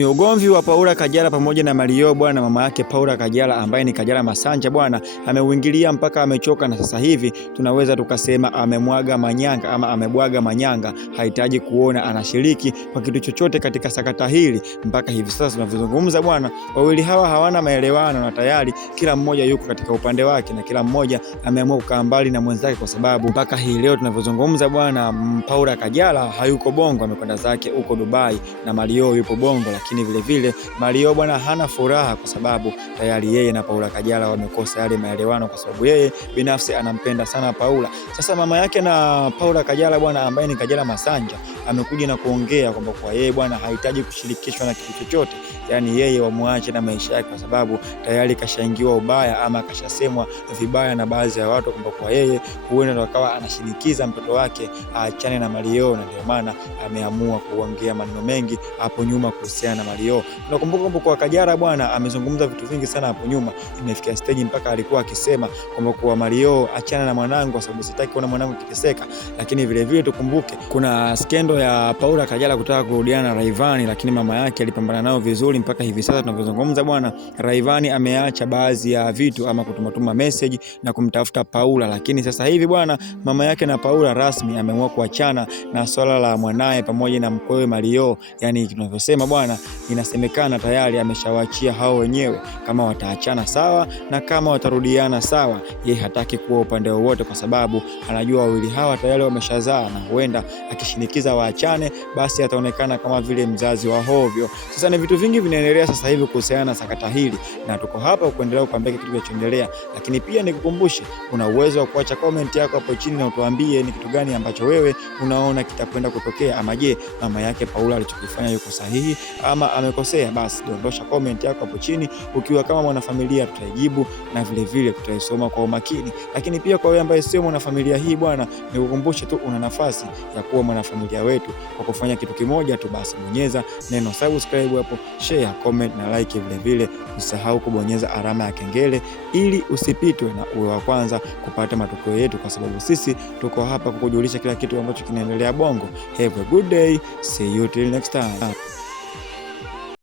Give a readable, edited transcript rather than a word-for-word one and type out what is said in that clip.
Ni ugomvi wa Paula Kajala pamoja na Mario bwana. Mama yake Paula Kajala ambaye ni Kajala Masanja bwana ameuingilia mpaka amechoka, na sasa hivi tunaweza tukasema amemwaga manyanga ama amebwaga manyanga. Hahitaji kuona anashiriki kwa kitu chochote katika sakata hili. Mpaka hivi sasa tunavyozungumza bwana, wawili hawa hawana maelewano na tayari kila mmoja yuko katika upande wake na kila mmoja ameamua kukaa mbali na mwenzake, kwa sababu mpaka hii leo tunavyozungumza bwana, Paula Kajala hayuko Bongo, amekwenda zake huko Dubai, na Mario yupo Bongo. Lakini vile vile Mario bwana hana furaha kwa sababu tayari yeye na Paula Kajala wamekosa yale maelewano, kwa sababu yeye binafsi anampenda sana Paula. Sasa mama yake na Paula Kajala bwana ambaye ni Kajala Masanja amekuja na kuongea kwamba kwa yeye bwana hahitaji kushirikishwa na kitu chochote, yani yeye wamwache na maisha yake, kwa sababu tayari kashaingiwa ubaya ama kashasemwa vibaya na baadhi ya watu kwamba kwa yeye huenda akawa anashinikiza mtoto wake aachane na Mario, na ndio maana ameamua kuongea maneno mengi hapo nyuma kuhusiana na Mario. Tunakumbuka kwamba kwa Kajala bwana amezungumza vitu vingi sana hapo nyuma, imefikia stage mpaka alikuwa akisema kwamba kwa Mario, achana na mwanangu kwa sababu sitaki kuona mwanangu kiteseka. Lakini vile vile tukumbuke kuna skendo ya Paula Kajala kutaka kurudiana na Rayvanny, lakini mama yake alipambana nao vizuri. Mpaka hivi sasa tunavyozungumza bwana, Rayvanny ameacha baadhi ya vitu ama kutumatuma message na kumtafuta Paula, lakini sasa hivi bwana mama yake na Paula rasmi ameamua kuachana na swala la mwanae pamoja na mkwewe Mario. Yani tunavyosema bwana, inasemekana tayari ameshawaachia hao wenyewe, kama wataachana sawa na kama watarudiana sawa. Yeye hataki kuwa upande wowote, kwa sababu anajua wawili hawa tayari wameshazaa, na huenda akishinikiza waachane basi ataonekana kama vile mzazi wa hovyo. Sasa ni vitu vingi vinaendelea sasa hivi kuhusiana na sakata hili, na tuko hapa kuendelea kukuambia kitu kinachoendelea. Lakini pia nikukumbushe, una uwezo wa kuacha comment yako hapo chini na utuambie ni kitu gani ambacho wewe unaona kitakwenda kutokea, ama je, mama yake Paula alichokifanya yuko sahihi ama amekosea? Basi dondosha comment yako hapo chini. Ukiwa kama mwanafamilia tutaijibu na vile vile tutaisoma kwa umakini. Lakini pia kwa wewe ambaye sio mwanafamilia hii bwana, nikukumbushe tu una nafasi ya kuwa mwanafamilia wetu kwa kufanya kitu kimoja tu, basi bonyeza neno subscribe hapo, share, comment na like. Vile vile usahau kubonyeza alama ya kengele ili usipitwe na uwe wa kwanza kupata matukio yetu, kwa sababu sisi tuko hapa kukujulisha kila kitu ambacho kinaendelea Bongo. Have a good day, see you till next time.